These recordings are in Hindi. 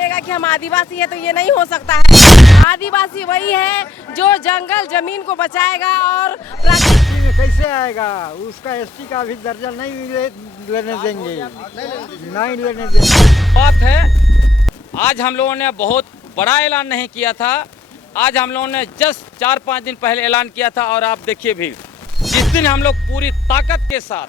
बोलेगा कि हम आदिवासी हैं, तो ये नहीं हो सकता है। आदिवासी वही है जो जंगल जमीन को बचाएगा और एसटी में कैसे आएगा? उसका एसटी का भी दर्जा नहीं लेने देंगे, नहीं लेने देंगे। बात है, आज हम लोगों ने बहुत बड़ा ऐलान नहीं किया था। आज हम लोगों ने जस्ट 4-5 दिन पहले ऐलान किया था और आप देखिए भीड़। जिस दिन हम लोग पूरी ताकत के साथ,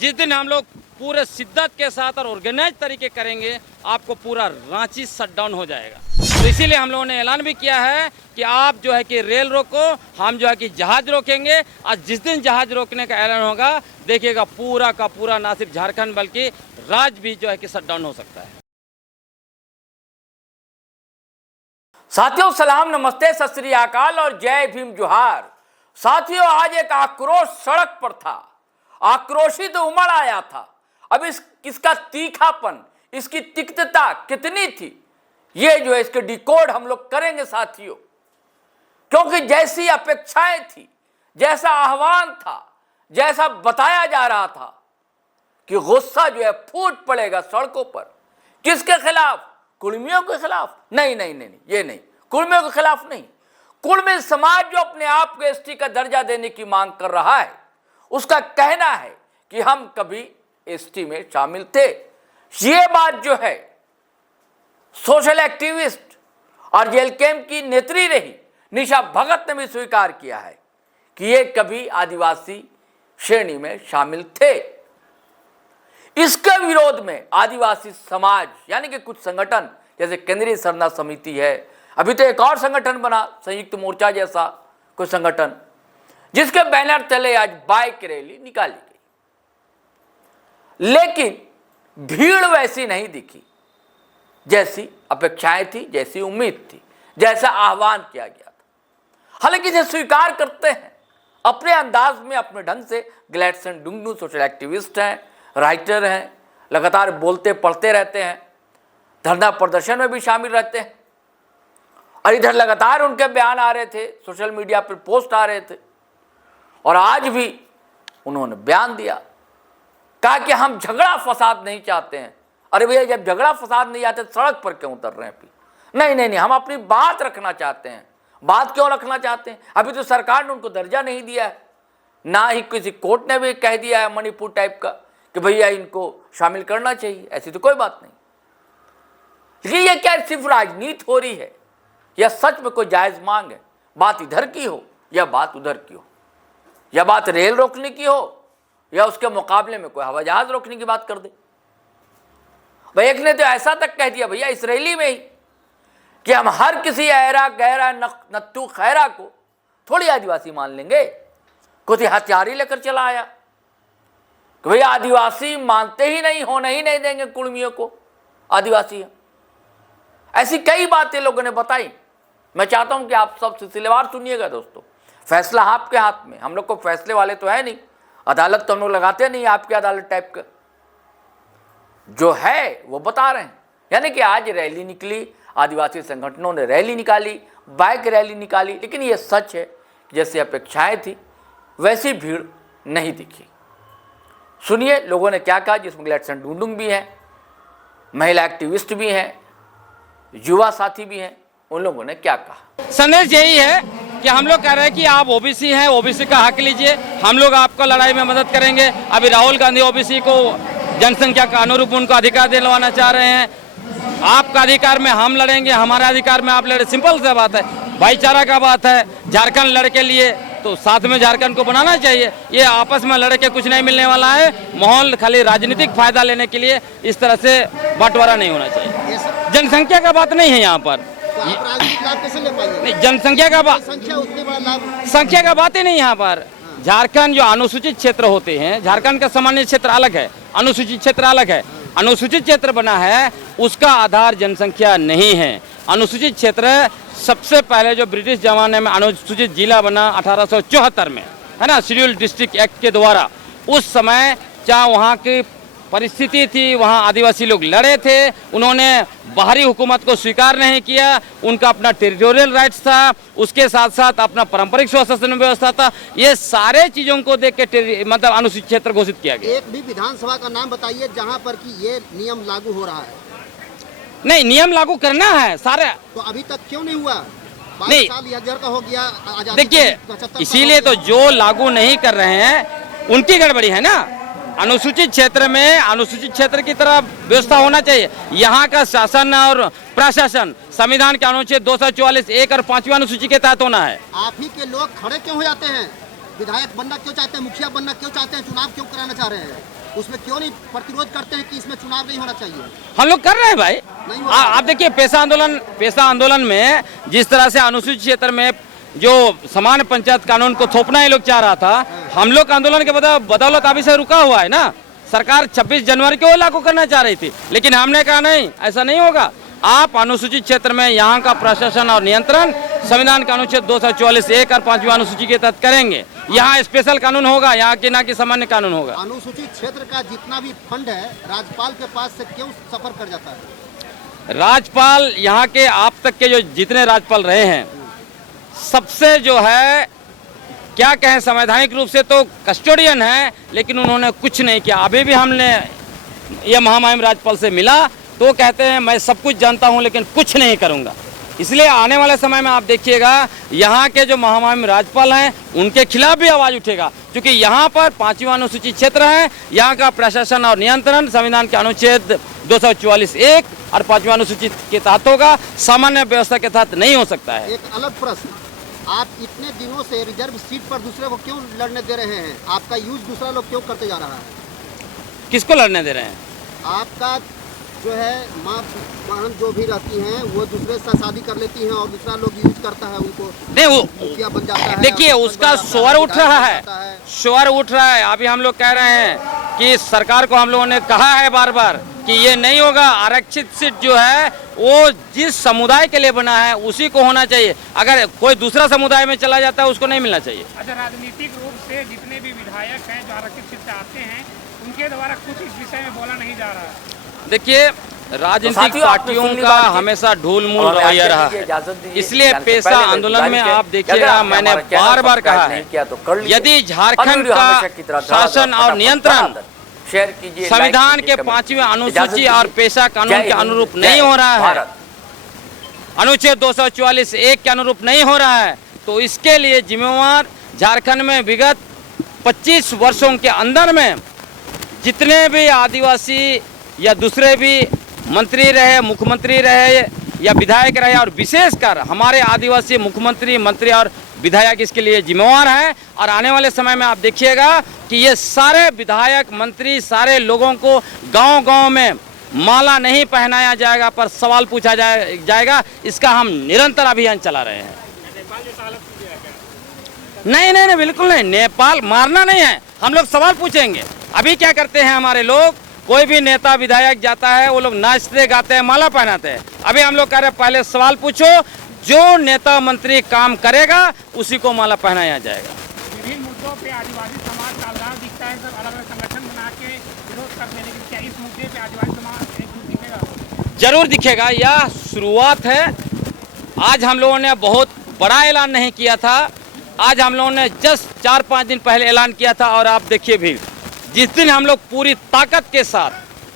जिस दिन हम लोग पूरे शिद्दत के साथ और ऑर्गेनाइज तरीके करेंगे, आपको पूरा रांची शट डाउन हो जाएगा। तो इसीलिए हम लोगों ने ऐलान भी किया है कि आप जो है कि रेल रोको, हम जो है कि जहाज रोकेंगे। आज जिस दिन जहाज रोकने का ऐलान होगा, देखिएगा पूरा का पूरा ना सिर्फ झारखंड बल्कि राज्य भी जो है कि शट डाउन हो सकता है। साथियों सलाम, नमस्ते, सत श्री अकाल और जय भीम जोहार। साथियों, आज एक आक्रोश सड़क पर था, आक्रोशित उमड़ आया था। अब इसका तीखापन, इसकी तिक्तता कितनी थी, ये जो है इसके डिकोड हम लोग करेंगे साथियों। क्योंकि जैसी अपेक्षाएं थी, जैसा आह्वान था, जैसा बताया जा रहा था कि गुस्सा जो है फूट पड़ेगा सड़कों पर। किसके खिलाफ? कुर्मियों के खिलाफ? नहीं, ये नहीं, कुर्मियों के खिलाफ नहीं। कुर्मी समाज जो अपने आप को एसटी का दर्जा देने की मांग कर रहा है, उसका कहना है कि हम कभी एसटी में शामिल थे। ये बात जो है सोशल एक्टिविस्ट और जेल कैंप की नेत्री रही निशा भगत ने भी स्वीकार किया है कि ये कभी आदिवासी श्रेणी में शामिल थे। इसके विरोध में आदिवासी समाज यानी कि कुछ संगठन जैसे केंद्रीय सरना समिति है, अभी तो एक और संगठन बना संयुक्त मोर्चा जैसा कोई संगठन, जिसके बैनर तले आज बाइक रैली निकाली गई। लेकिन भीड़ वैसी नहीं दिखी जैसी अपेक्षाएं थी, जैसी उम्मीद थी, जैसा आह्वान किया गया था। हालांकि इसे स्वीकार करते हैं अपने अंदाज में, अपने ढंग से ग्लैडसन डुंगनू सोशल एक्टिविस्ट हैं, राइटर हैं, लगातार बोलते पढ़ते रहते हैं, धरना प्रदर्शन में भी शामिल रहते हैं। और इधर लगातार उनके बयान आ रहे थे, सोशल मीडिया पर पोस्ट आ रहे थे। और आज भी उन्होंने बयान दिया, कहा कि हम झगड़ा फसाद नहीं चाहते हैं। अरे भैया, जब झगड़ा फसाद नहीं आते सड़क पर क्यों उतर रहे हैं? नहीं, हम अपनी बात रखना चाहते हैं। बात क्यों रखना चाहते हैं? अभी तो सरकार ने उनको दर्जा नहीं दिया है, ना ही किसी कोर्ट ने भी कह दिया है मणिपुर टाइप का कि भैया इनको शामिल करना चाहिए। ऐसी तो कोई बात नहीं। लेकिन ये क्या सिर्फ राजनीति हो रही है या सच में कोई जायज मांग है? बात इधर की हो या बात उधर की हो, या बात रेल रोकने की हो या उसके मुकाबले में कोई हवाई जहाज रोकने की बात कर दे। भाई, एक ने तो ऐसा तक कह दिया भैया इस रैली में ही कि हम हर किसी ऐरा गहरा नत्थू खैरा को थोड़ी आदिवासी मान लेंगे। कोई हथियार ही लेकर चला आया कि भैया आदिवासी मानते ही नहीं, होने ही नहीं देंगे कुर्मियों को आदिवासी है। ऐसी कई बातें लोगों ने बताई। मैं चाहता हूं कि आप सब सिलसिलेवार सुनिएगा दोस्तों। फैसला आपके हाथ में, हम लोग को फैसले वाले तो है नहीं, अदालत तो हम लोग लगाते नहीं, आपकी अदालत टाइप का जो है वो बता रहे हैं। यानी कि आज रैली निकली, आदिवासी संगठनों ने रैली निकाली, बाइक रैली निकाली, लेकिन ये सच है जैसी अपेक्षाएं थी वैसी भीड़ नहीं दिखी। सुनिए लोगों ने क्या कहा, जिसमें ग्लैडसन डुंगनू भी हैं, महिला एक्टिविस्ट भी हैं, युवा साथी भी हैं। उन लोगों ने क्या कहा? संदेश यही है कि हम लोग कह रहे हैं कि आप ओबीसी हैं, ओबीसी का हक लीजिए, हम लोग आपको लड़ाई में मदद करेंगे। अभी राहुल गांधी ओबीसी को जनसंख्या का अनुरूप उनको अधिकार दिलवाना चाह रहे हैं। आपका अधिकार में हम लड़ेंगे, हमारे अधिकार में आप लड़े। सिंपल सा बात है, भाईचारा का बात है। झारखंड लड़ के लिए तो साथ में झारखंड को बनाना चाहिए। ये आपस में लड़ के कुछ नहीं मिलने वाला है। माहौल खाली राजनीतिक फायदा लेने के लिए इस तरह से बंटवारा नहीं होना चाहिए। जनसंख्या का बात नहीं है यहाँ पर, नहीं जनसंख्या का बात, संख्या का बात ही नहीं यहाँ पर। झारखंड जो अनुसूचित क्षेत्र होते हैं, झारखंड का सामान्य क्षेत्र अलग है, अनुसूचित क्षेत्र अलग है। अनुसूचित क्षेत्र बना है, उसका आधार जनसंख्या नहीं है। अनुसूचित क्षेत्र सबसे पहले जो ब्रिटिश जमाने में अनुसूचित जिला बना 1874 में, है ना, शेड्यूल डिस्ट्रिक्ट एक्ट के द्वारा। उस समय चाहे वहाँ की परिस्थिति थी, वहाँ आदिवासी लोग लड़े थे, उन्होंने बाहरी हुकूमत को स्वीकार नहीं किया, उनका अपना टेरिटोरियल राइट्स था, उसके साथ साथ अपना पारंपरिक स्वशासन व्यवस्था था। ये सारे चीज़ों को देख के मतलब अनुसूचित क्षेत्र घोषित किया गया। एक भी विधानसभा का नाम बताइए जहाँ पर कि ये नियम लागू हो रहा है। नहीं, नियम लागू करना है सारे। तो अभी तक क्यों नहीं हुआ? 22 नहीं। साल या का हो गया आजादी। देखिए, 75 साल इसीलिए हो तो गया। जो लागू नहीं कर रहे हैं उनकी गड़बड़ी है ना। अनुसूचित क्षेत्र में अनुसूचित क्षेत्र की तरह व्यवस्था होना चाहिए। यहाँ का शासन और प्रशासन संविधान के अनुच्छेद 244 1 और 5वीं अनुसूची के तहत होना है। आप ही के लोग खड़े क्यों हो जाते हैं? विधायक बनना क्यों चाहते हैं? मुखिया बनना क्यों चाहते हैं? चुनाव क्यों कराना चाह रहे हैं? उसमें क्यों नहीं प्रतिरोध करते हैं कि इसमें चुनाव नहीं होना चाहिए? हम लोग कर रहे हैं भाई। नहीं हो रहा है। आप देखिए, पेशा आंदोलन में जिस तरह से अनुसूचित क्षेत्र में जो समान पंचायत कानून को थोपना ये लोग चाह रहा था, हम लोग आंदोलन के बदौलत अभी से रुका हुआ है ना। सरकार 26 जनवरी को लागू करना चाह रही थी, लेकिन हमने कहा नहीं, ऐसा नहीं होगा। आप अनुसूचित क्षेत्र में यहाँ का प्रशासन और नियंत्रण संविधान का अनुच्छेद 244 1 और 5वीं अनुसूची के तहत करेंगे। यहाँ स्पेशल कानून होगा, यहाँ के ना कि सामान्य कानून होगा। अनुसूचित क्षेत्र का जितना भी फंड है राज्यपाल के पास से क्यों सफर कर जाता है? राज्यपाल यहाँ के आप तक के जो जितने राज्यपाल रहे हैं, सबसे जो है क्या कहें, संवैधानिक रूप से तो कस्टोडियन है, लेकिन उन्होंने कुछ नहीं किया। अभी भी हमने ये महामहिम राज्यपाल से मिला तो कहते हैं मैं सब कुछ जानता हूं लेकिन कुछ नहीं करूंगा। इसलिए आने वाले समय में आप देखिएगा, यहाँ के जो महामहिम राज्यपाल हैं उनके खिलाफ भी आवाज उठेगा, क्योंकि यहाँ पर 5वीं अनुसूचित क्षेत्र है। यहाँ का प्रशासन और नियंत्रण संविधान के अनुच्छेद 244 1 और 5वीं अनुसूचित के तहत होगा, सामान्य व्यवस्था के तहत नहीं हो सकता है। एक अलग प्रश्न, आप इतने दिनों से रिजर्व सीट पर दूसरे को क्यों लड़ने दे रहे हैं? आपका यूज दूसरा लोग क्यों करते जा रहा है? किसको लड़ने दे रहे हैं? आपका जो है माँ बहन जो भी रहती हैं वो दूसरे से शादी कर लेती हैं और दूसरा लोग यूज करता है उनको, नहीं वो मुखिया बन जाता है। देखिए, उसका स्वर उठ रहा है, है। स्वर उठ रहा है। अभी हम लोग कह रहे हैं कि सरकार को हम लोगों ने कहा है बार बार कि ये नहीं होगा। आरक्षित सीट जो है वो जिस समुदाय के लिए बना है उसी को होना चाहिए। अगर कोई दूसरा समुदाय में चला जाता है उसको नहीं मिलना चाहिए। अच्छा, राजनीतिक रूप से जितने भी विधायक हैं जो आरक्षित सीट से आते हैं, उनके द्वारा कुछ इस विषय में बोला नहीं जा रहा है। देखिए, राजनीतिक पार्टियों का हमेशा ढूलमूल रवैया रहा है, इसलिए पेशा आंदोलन में आप देखिएगा, मैंने बार बार कहा है, यदि झारखंड का शासन और नियंत्रण संविधान के 5वीं अनुसूची और पेशा कानून के अनुरूप नहीं हो रहा है, अनुच्छेद 244 1 के अनुरूप नहीं हो रहा है, तो इसके लिए जिम्मेवार झारखंड में विगत 25 वर्षों के अंदर में जितने भी आदिवासी या दूसरे भी मंत्री रहे, मुख्यमंत्री रहे या विधायक रहे, और विशेषकर हमारे आदिवासी मुख्यमंत्री, मंत्री और विधायक इसके लिए जिम्मेवार हैं। और आने वाले समय में आप देखिएगा कि ये सारे विधायक, मंत्री, सारे लोगों को गांव-गांव में माला नहीं पहनाया जाएगा, पर सवाल पूछा जाएगा। इसका हम निरंतर अभियान चला रहे हैं। नहीं, बिल्कुल नहीं। नेपाल मारना नहीं है, हम लोग सवाल पूछेंगे। अभी क्या करते हैं हमारे लोग, कोई भी नेता विधायक जाता है वो लोग नाचते गाते हैं, माला पहनाते हैं। अभी हम लोग कह रहे हैं पहले सवाल पूछो, जो नेता मंत्री काम करेगा उसी को माला पहनाया जाएगा। विभिन्न मुद्दों पे आदिवासी समाज का अलगाव दिखता है, सब अलग अलग संगठन बना के विरोध करते हैं, लेकिन क्या इस मुद्दे पे आदिवासी समाज एकजुट दिखेगा? जरूर दिखेगा। यह शुरुआत है। आज हम लोगों ने बहुत बड़ा ऐलान नहीं किया था, आज हम लोगों ने जस्ट 4-5 दिन पहले ऐलान किया था। और आप देखिए भी, जिस दिन हम लोग पूरी ताकत के साथ,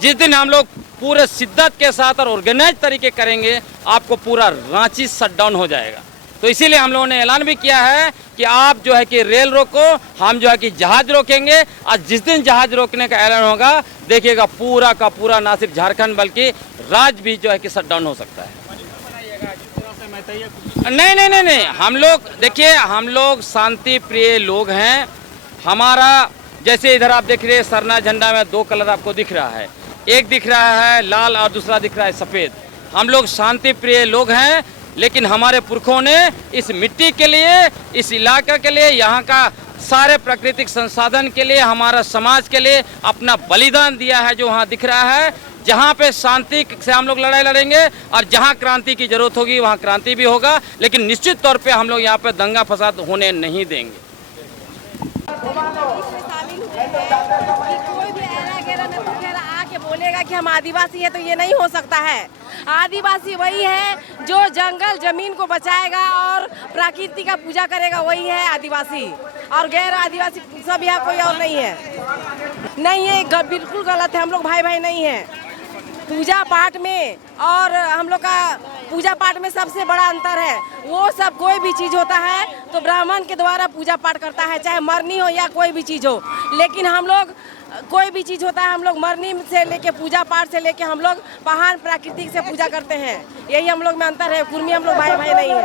जिस दिन हम लोग पूरे शिद्दत के साथ और ऑर्गेनाइज तरीके करेंगे, आपको पूरा रांची शटडाउन हो जाएगा। तो इसीलिए हम लोगों ने ऐलान भी किया है कि आप जो है कि रेल रोको, हम जो है कि जहाज रोकेंगे। आज जिस दिन जहाज रोकने का ऐलान होगा, देखिएगा पूरा का पूरा ना सिर्फ झारखंड बल्कि राज्य भी जो है कि शटडाउन हो सकता है। नहीं, हम लोग देखिए, हम लोग शांति प्रिय लोग हैं। हमारा जैसे इधर आप देख रहे हैं, सरना झंडा में 2 कलर आपको दिख रहा है, एक दिख रहा है लाल और दूसरा दिख रहा है सफ़ेद। हम लोग शांति प्रिय लोग हैं, लेकिन हमारे पुरखों ने इस मिट्टी के लिए, इस इलाके के लिए, यहाँ का सारे प्राकृतिक संसाधन के लिए, हमारा समाज के लिए अपना बलिदान दिया है, जो वहाँ दिख रहा है। जहाँ पे शांति से हम लोग लड़ाई लड़ेंगे और जहाँ क्रांति की जरूरत होगी वहाँ क्रांति भी होगा, लेकिन निश्चित तौर पे हम लोग यहाँ पे दंगा फसाद होने नहीं देंगे। कोई भी ऐरा गैरा न तो आके बोलेगा कि हम आदिवासी है, तो ये नहीं हो सकता है। आदिवासी वही है जो जंगल जमीन को बचाएगा और प्रकृति का पूजा करेगा, वही है आदिवासी। और गैर आदिवासी सब यहाँ कोई और नहीं है। नहीं है, बिल्कुल गलत है। हम लोग भाई भाई नहीं है। पूजा पाठ में और हम लोग का पूजा पाठ में सबसे बड़ा अंतर है। वो सब कोई भी चीज़ होता है तो ब्राह्मण के द्वारा पूजा पाठ करता है, चाहे मरनी हो या कोई भी चीज़ हो। लेकिन हम लोग कोई भी चीज़ होता है, हम लोग मरनी से लेके पूजा पाठ से लेके हम लोग महान प्राकृतिक से पूजा करते हैं। यही हम लोग में अंतर है। कुर्मी हम लोग भाई भाई नहीं है।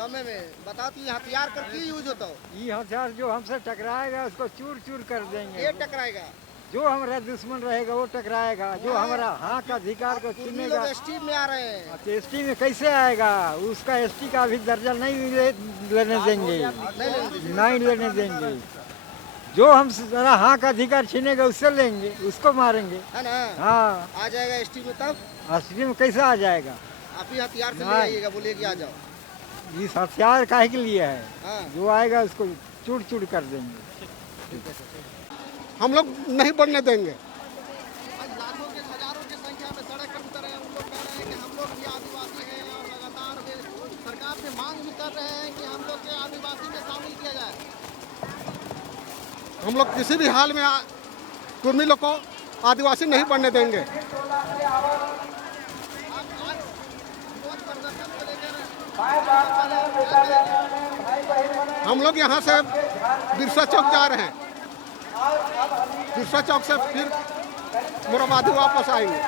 समय में बताती हथियार कर की यूज होता हो? ये हथियार जो हमसे टकराएगा उसको चूर चूर कर देंगे। ये टकराएगा, जो हमारा दुश्मन रहेगा वो टकराएगा, जो हमारा हाँ का अधिकार को कुर्मी छीनेगा। लोग एसटी में आ रहे हैं। तो एसटी में कैसे आएगा? उसका एसटी का भी दर्जा नहीं लेने देंगे, नहीं लेने देंगे। जो हम हाँ का अधिकार छीनेगा उससे लेंगे, उसको मारेंगे। है ना? हाँ, आ जाएगा एसटी में, तब एसटी में कैसे आ जाएगा? आप ही हथियार से ले नहीं। आइएगा, बोलिए कि आ जाओ। इस हथियार काहे के लिए है? हाँ। जो आएगा उसको चूर चूर कर देंगे। हम लोग नहीं बढ़ने देंगे। लाखों के हजारों की संख्या में सड़क पर उतर रहे हैं। उन लोग कह रहे हैं कि हम लोग भी आदिवासी हैं और लगातार वे सरकार से मांग भी कर रहे हैं कि हम लोग के आदिवासी में शामिल किया जाए। हम लोग किसी भी हाल में कुर्मी लोग को आदिवासी नहीं बढ़ने देंगे। हम लोग यहाँ से बिरसा चौक जा रहे हैं। बिरसा चौक से फिर मोराबादी वापस आएंगे।